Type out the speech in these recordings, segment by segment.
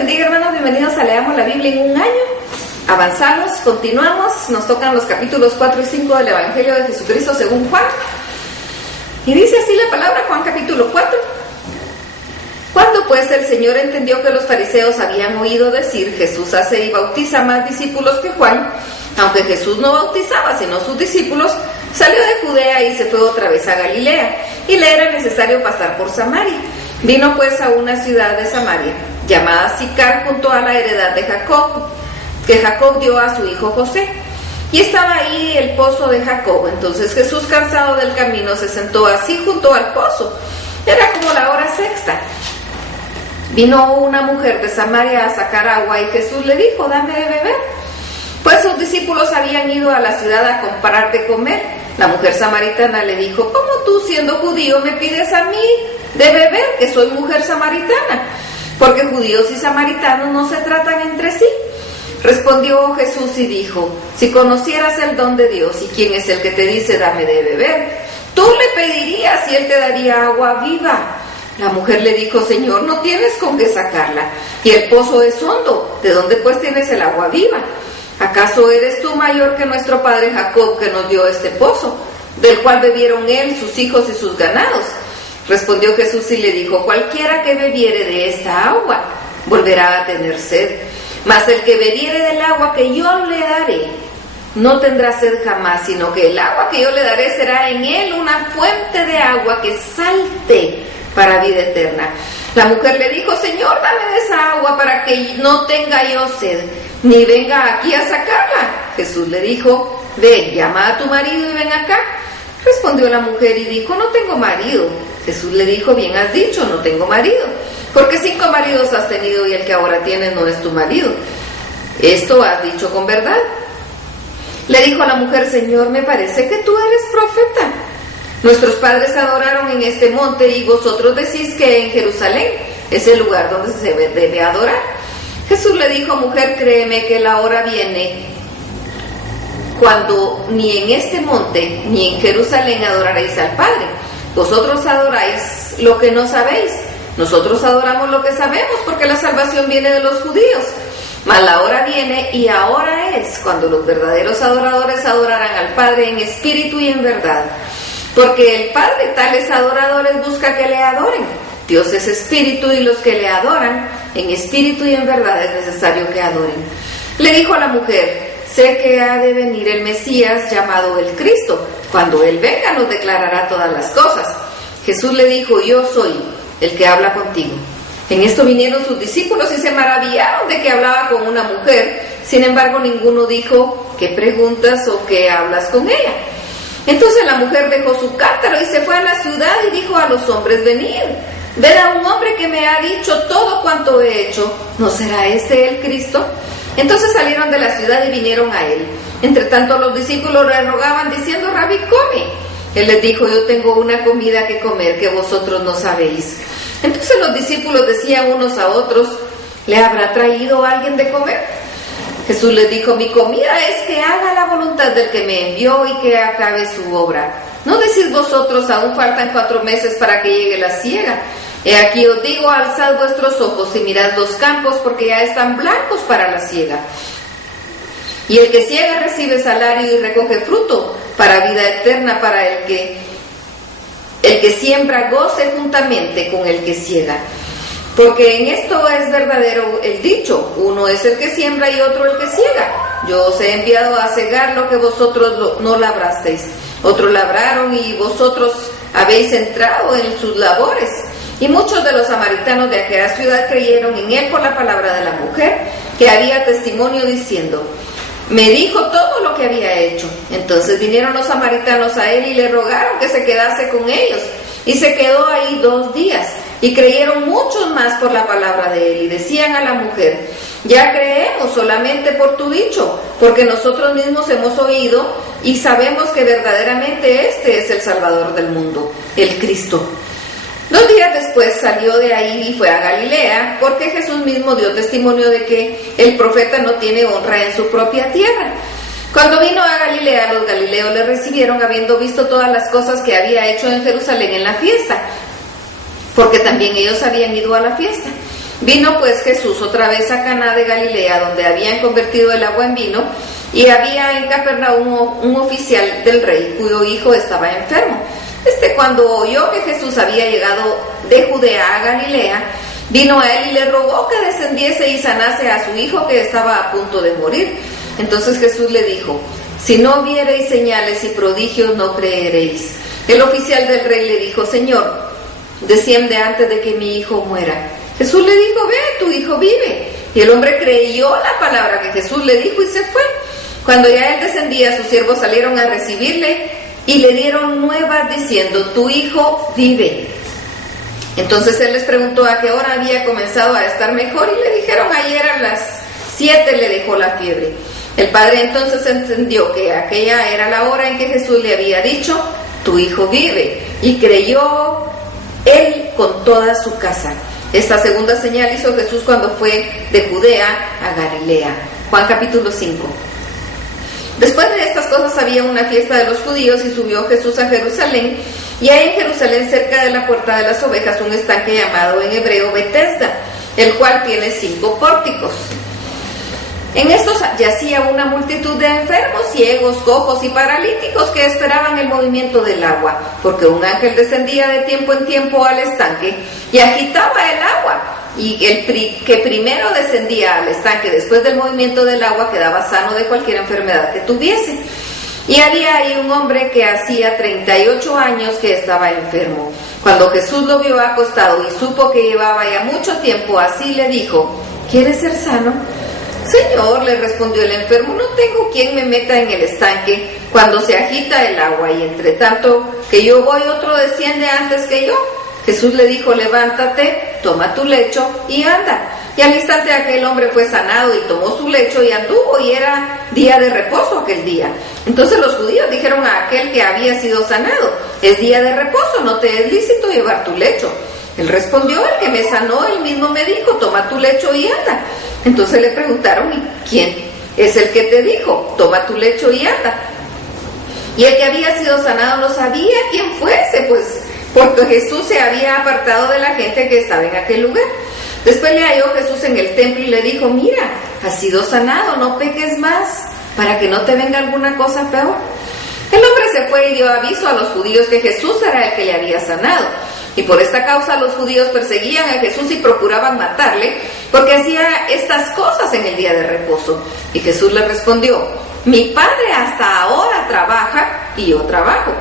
bendiga, hermanos, bienvenidos a Leamos la Biblia en un año. Avanzamos, continuamos, nos tocan los capítulos 4 y 5 del Evangelio de Jesucristo según Juan. Y dice así la palabra, Juan capítulo 4. Cuando pues el Señor entendió que los fariseos habían oído decir, Jesús hace y bautiza más discípulos que Juan, aunque Jesús no bautizaba sino sus discípulos, salió de Judea y se fue otra vez a Galilea, y le era necesario pasar por Samaria. Vino pues a una ciudad de Samaria, llamada Sicar, junto a la heredad de Jacob, que Jacob dio a su hijo José. Y estaba ahí el pozo de Jacob. Entonces Jesús, cansado del camino, se sentó así junto al pozo. Era como la hora sexta. Vino una mujer de Samaria a sacar agua, y Jesús le dijo, dame de beber. Pues sus discípulos habían ido a la ciudad a comprar de comer. La mujer samaritana le dijo, ¿cómo tú, siendo judío, me pides a mí de beber, que soy mujer samaritana? Porque judíos y samaritanos no se tratan entre sí. Respondió Jesús y dijo, si conocieras el don de Dios y quién es el que te dice dame de beber, tú le pedirías y él te daría agua viva. La mujer le dijo, Señor, no tienes con qué sacarla, y el pozo es hondo, ¿de dónde pues tienes el agua viva? ¿Acaso eres tú mayor que nuestro padre Jacob, que nos dio este pozo, del cual bebieron él, sus hijos y sus ganados? Respondió Jesús y le dijo, cualquiera que bebiere de esta agua volverá a tener sed, mas el que bebiere del agua que yo le daré no tendrá sed jamás, sino que el agua que yo le daré será en él una fuente de agua que salte para vida eterna. La mujer le dijo, Señor, dame de esa agua para que no tenga yo sed, ni venga aquí a sacarla. Jesús le dijo, ve, llama a tu marido y ven acá. Respondió la mujer y dijo, no tengo marido. Jesús le dijo, bien has dicho, no tengo marido, porque 5 maridos has tenido y el que ahora tienes no es tu marido. Esto has dicho con verdad. Le dijo a la mujer, Señor, me parece que tú eres profeta. Nuestros padres adoraron en este monte y vosotros decís que en Jerusalén es el lugar donde se debe adorar. Jesús le dijo, mujer, créeme que la hora viene cuando ni en este monte ni en Jerusalén adoraréis al Padre. Vosotros adoráis lo que no sabéis. Nosotros adoramos lo que sabemos, porque la salvación viene de los judíos. Mas la hora viene, y ahora es, cuando los verdaderos adoradores adorarán al Padre en espíritu y en verdad. Porque el Padre tales adoradores busca que le adoren. Dios es espíritu, y los que le adoran en espíritu y en verdad es necesario que adoren. Le dijo a la mujer, sé que ha de venir el Mesías, llamado el Cristo. Cuando Él venga nos declarará todas las cosas. Jesús le dijo, yo soy el que habla contigo. En esto vinieron sus discípulos y se maravillaron de que hablaba con una mujer. Sin embargo, ninguno dijo, ¿qué preguntas o qué hablas con ella? Entonces la mujer dejó su cántaro y se fue a la ciudad y dijo a los hombres, venid, ved a un hombre que me ha dicho todo cuanto he hecho. ¿No será este el Cristo? Entonces salieron de la ciudad y vinieron a él. Entre tanto los discípulos le rogaban diciendo, Rabí, come. Él les dijo, yo tengo una comida que comer que vosotros no sabéis. Entonces los discípulos decían unos a otros, ¿le habrá traído alguien de comer? Jesús les dijo, mi comida es que haga la voluntad del que me envió y que acabe su obra. ¿No decís vosotros, aún faltan 4 meses para que llegue la siega? He aquí os digo, alzad vuestros ojos y mirad los campos, porque ya están blancos para la siega. Y el que siega recibe salario y recoge fruto para vida eterna, para el que siembra goce juntamente con el que siega. Porque en esto es verdadero el dicho, uno es el que siembra y otro el que siega. Yo os he enviado a cegar lo que vosotros no labrasteis. Otros labraron y vosotros habéis entrado en sus labores. Y muchos de los samaritanos de aquella ciudad creyeron en él por la palabra de la mujer, que había testimonio diciendo, me dijo todo lo que había hecho. Entonces vinieron los samaritanos a él y le rogaron que se quedase con ellos. Y se quedó ahí 2 días. Y creyeron muchos más por la palabra de él. Y decían a la mujer, ya creemos solamente por tu dicho, porque nosotros mismos hemos oído y sabemos que verdaderamente este es el Salvador del mundo, el Cristo. 2 días después salió de ahí y fue a Galilea, porque Jesús mismo dio testimonio de que el profeta no tiene honra en su propia tierra. Cuando vino a Galilea, los galileos le recibieron, habiendo visto todas las cosas que había hecho en Jerusalén en la fiesta, porque también ellos habían ido a la fiesta. Vino pues Jesús otra vez a Caná de Galilea, donde habían convertido el agua en vino, y había en Capernaum un oficial del rey, cuyo hijo estaba enfermo. Cuando oyó que Jesús había llegado de Judea a Galilea, vino a él y le rogó que descendiese y sanase a su hijo, que estaba a punto de morir. Entonces Jesús le dijo: si no viereis señales y prodigios, no creeréis. El oficial del rey le dijo: Señor, desciende antes de que mi hijo muera. Jesús le dijo: ve, tu hijo vive. Y el hombre creyó la palabra que Jesús le dijo y se fue. Cuando ya él descendía, sus siervos salieron a recibirle y le dieron nuevas diciendo: tu hijo vive. Entonces él les preguntó a qué hora había comenzado a estar mejor, y le dijeron: ayer a las 7 le dejó la fiebre. El padre entonces entendió que aquella era la hora en que Jesús le había dicho: tu hijo vive, y creyó él con toda su casa. Esta segunda señal hizo Jesús cuando fue de Judea a Galilea. Juan capítulo 5. Después de estas cosas había una fiesta de los judíos, y subió Jesús a Jerusalén, y hay en Jerusalén, cerca de la puerta de las ovejas, un estanque llamado en hebreo Betesda, el cual tiene 5 pórticos. En estos yacía una multitud de enfermos, ciegos, cojos y paralíticos que esperaban el movimiento del agua, porque un ángel descendía de tiempo en tiempo al estanque y agitaba el agua, y el que primero descendía al estanque después del movimiento del agua quedaba sano de cualquier enfermedad que tuviese. Y había ahí un hombre que hacía 38 años que estaba enfermo. Cuando Jesús lo vio acostado y supo que llevaba ya mucho tiempo así, le dijo: ¿quieres ser sano? Señor, le respondió el enfermo, no tengo quien me meta en el estanque cuando se agita el agua, y entre tanto que yo voy, otro desciende antes que yo. Jesús le dijo: levántate, toma tu lecho y anda. Y al instante aquel hombre fue sanado y tomó su lecho y anduvo, y era día de reposo aquel día. Entonces los judíos dijeron a aquel que había sido sanado: es día de reposo, no te es lícito llevar tu lecho. Él respondió: el que me sanó, él mismo me dijo: toma tu lecho y anda. Entonces le preguntaron: ¿y quién es el que te dijo: toma tu lecho y anda? Y el que había sido sanado no sabía quién fuese, pues porque Jesús se había apartado de la gente que estaba en aquel lugar. Después le halló Jesús en el templo y le dijo: mira, has sido sanado, no peques más, para que no te venga alguna cosa peor. El hombre se fue y dio aviso a los judíos que Jesús era el que le había sanado. Y por esta causa los judíos perseguían a Jesús y procuraban matarle, porque hacía estas cosas en el día de reposo. Y Jesús le respondió: mi Padre hasta ahora trabaja y yo trabajo.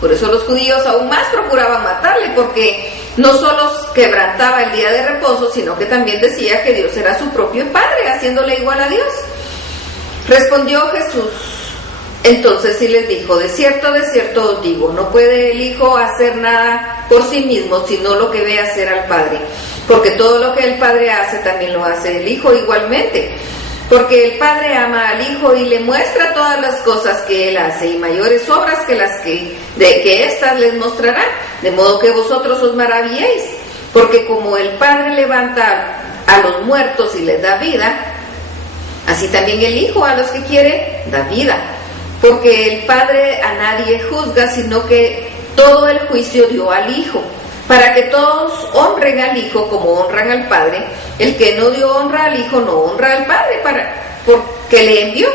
Por eso los judíos aún más procuraban matarle, porque no solo quebrantaba el día de reposo, sino que también decía que Dios era su propio Padre, haciéndole igual a Dios. Respondió Jesús entonces y les dijo: de cierto os digo, no puede el Hijo hacer nada por sí mismo, sino lo que ve hacer al Padre. Porque todo lo que el Padre hace, también lo hace el Hijo igualmente. Porque el Padre ama al Hijo y le muestra todas las cosas que Él hace, y mayores obras que las que éstas les mostrará, de modo que vosotros os maravilléis. Porque como el Padre levanta a los muertos y les da vida, así también el Hijo a los que quiere da vida. Porque el Padre a nadie juzga, sino que todo el juicio dio al Hijo, para que todos honren al Hijo como honran al Padre. El que no dio honra al Hijo no honra al Padre porque le envió.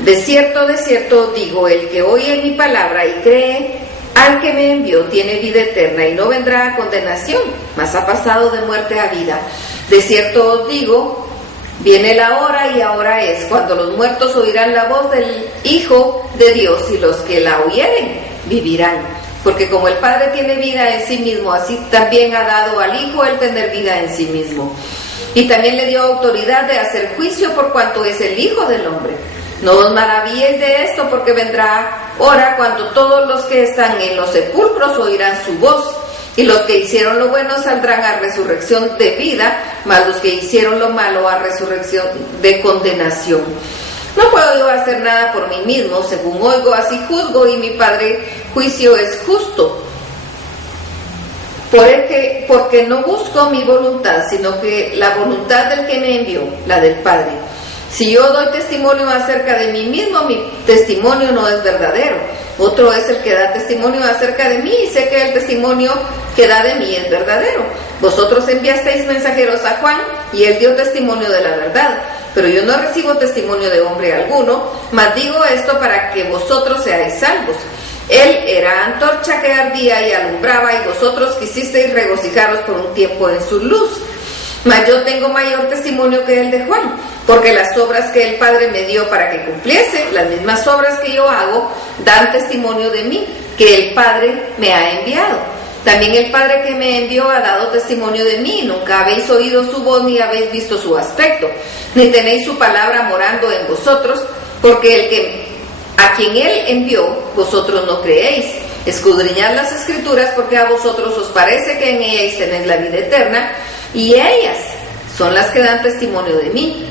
De cierto os digo, el que oye mi palabra y cree al que me envió tiene vida eterna, y no vendrá a condenación, mas ha pasado de muerte a vida. De cierto os digo, viene la hora, y ahora es, cuando los muertos oirán la voz del Hijo de Dios, y los que la oyeren vivirán. Porque como el Padre tiene vida en sí mismo, así también ha dado al Hijo el tener vida en sí mismo. Y también le dio autoridad de hacer juicio por cuanto es el Hijo del Hombre. No os maravilléis de esto, porque vendrá hora cuando todos los que están en los sepulcros oirán su voz, y los que hicieron lo bueno saldrán a resurrección de vida, mas los que hicieron lo malo a resurrección de condenación. No puedo yo hacer nada por mí mismo, según oigo así juzgo, y mi Padre juicio es justo. Porque no busco mi voluntad, sino que la voluntad del que me envió, la del Padre. Si yo doy testimonio acerca de mí mismo, mi testimonio no es verdadero. otro es el que da testimonio acerca de mí, y sé que el testimonio que da de mí es verdadero. Vosotros enviasteis mensajeros a Juan, y él dio testimonio de la verdad, pero yo no recibo testimonio de hombre alguno, mas digo esto para que vosotros seáis salvos. Él era antorcha que ardía y alumbraba, y vosotros quisisteis regocijaros por un tiempo en su luz. Mas yo tengo mayor testimonio que el de Juan, porque las obras que el Padre me dio para que cumpliese, las mismas obras que yo hago, dan testimonio de mí, que el Padre me ha enviado. También el Padre que me envió ha dado testimonio de mí. Nunca habéis oído su voz ni habéis visto su aspecto, ni tenéis su palabra morando en vosotros, porque a quien él envió, vosotros no creéis. Escudriñad las Escrituras, porque a vosotros os parece que en ellas tenéis la vida eterna, y ellas son las que dan testimonio de mí.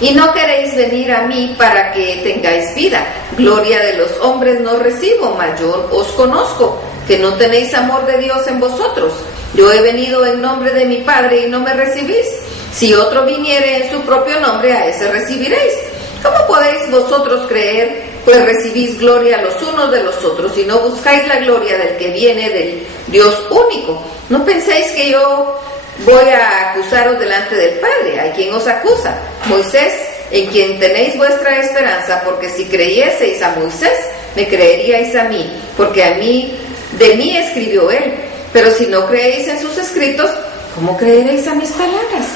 Y no queréis venir a mí para que tengáis vida. Gloria de los hombres no recibo, mas yo os conozco, que no tenéis amor de Dios en vosotros. Yo he venido en nombre de mi Padre y no me recibís. Si otro viniere en su propio nombre, a ese recibiréis. ¿Cómo podéis vosotros creer? Pues recibís gloria los unos de los otros, y no buscáis la gloria del que viene del Dios único. No penséis que yo voy a acusaros delante del Padre. ¿Hay quien os acusa? Moisés, en quien tenéis vuestra esperanza, porque si creyeseis a Moisés, me creeríais a mí, porque de mí escribió él. Pero si no creéis en sus escritos, ¿cómo creeréis a mis palabras?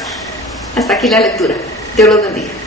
Hasta aquí la lectura. Dios los bendiga.